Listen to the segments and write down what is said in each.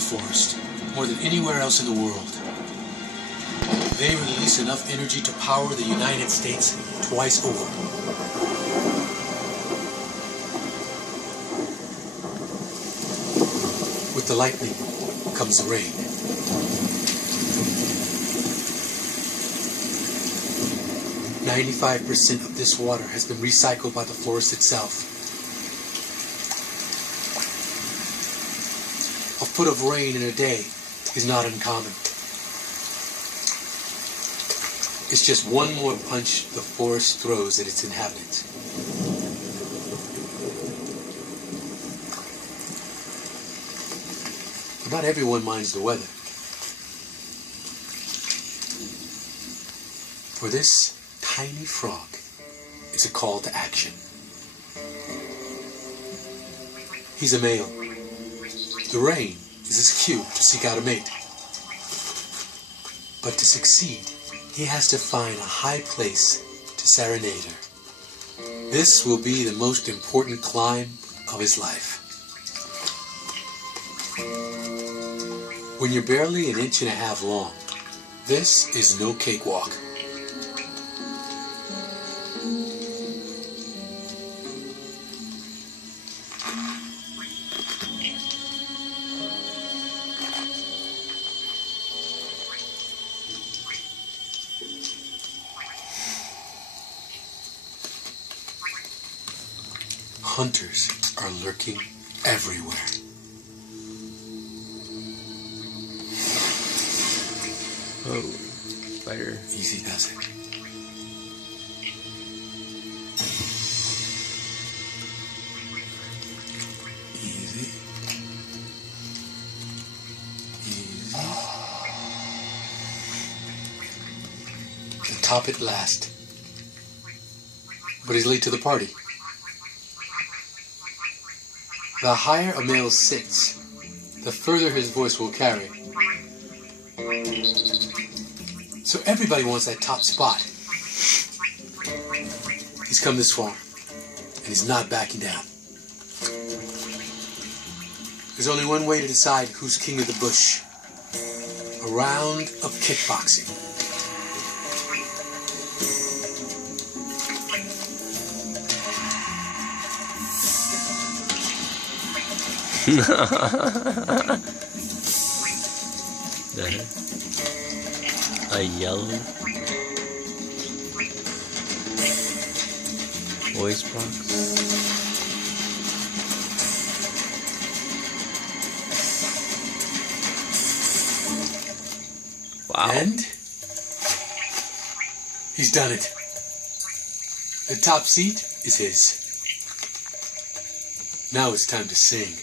the forest more than anywhere else in the world. They release enough energy to power the United States twice over. With the lightning comes the rain. "95% of this water has been recycled by the forest itself. A foot of rain in a day is not uncommon. It's just one more punch the forest throws at its inhabitants. But not everyone minds the weather. For this tiny frog, it's a call to action. He's a male. The rain is his cue to seek out a mate. But to succeed, he has to find a high place to serenade her. This will be the most important climb of his life. When you're barely an inch and a half long, this is no cakewalk. Hunters are lurking everywhere. Oh, spider. Easy does it. Easy. Easy. The top at last. But he's late to the party. The higher a male sits, the further his voice will carry. So everybody wants that top spot. He's come this far, and he's not backing down. There's only one way to decide who's king of the bush. A round of kickboxing. A yellow voice box. Wow. And he's done it. The top seat is his. Now it's time to sing.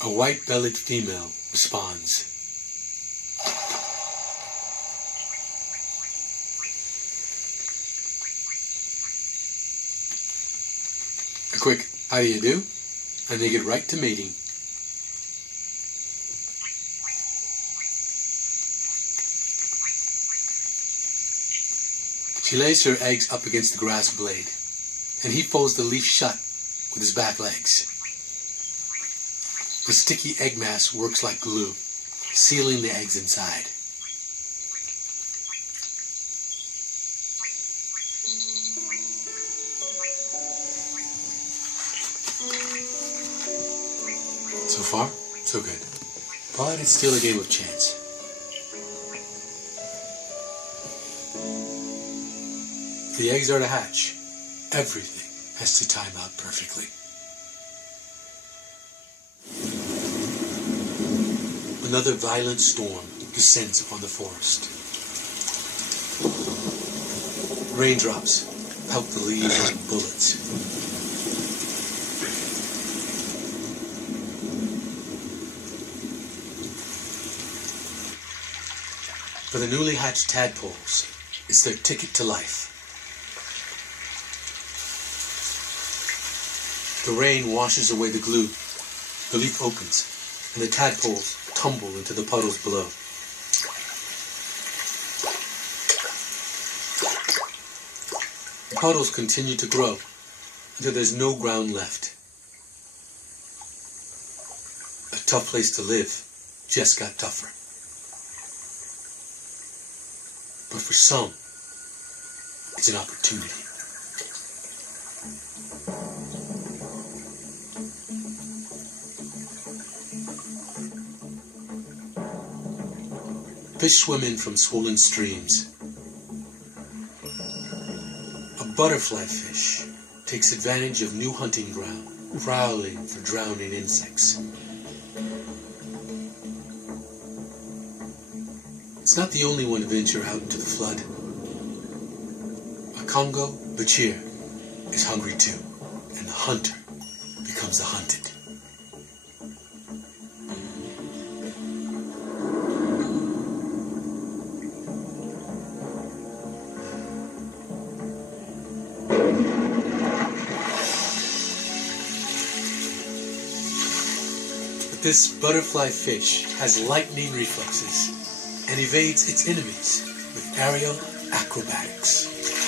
A white-bellied female responds. A quick, how do you do? And they get right to mating. She lays her eggs up against the grass blade, and he folds the leaf shut with his back legs. The sticky egg mass works like glue, sealing the eggs inside. So far, so good. But it's still a game of chance. If the eggs are to hatch, everything has to time out perfectly. Another violent storm descends upon the forest. Raindrops pelt the leaves like bullets. For the newly hatched tadpoles, it's their ticket to life. The rain washes away the glue. The leaf opens, and the tadpoles tumble into the puddles below. The puddles continue to grow until there's no ground left. A tough place to live just got tougher. But for some, it's an opportunity. Fish swim in from swollen streams. A butterfly fish takes advantage of new hunting ground, prowling for drowning insects. It's not the only one to venture out into the flood. A Congo Bachir is hungry too, and the hunter becomes the hunted. But this butterfly fish has lightning reflexes and evades its enemies with aerial acrobatics.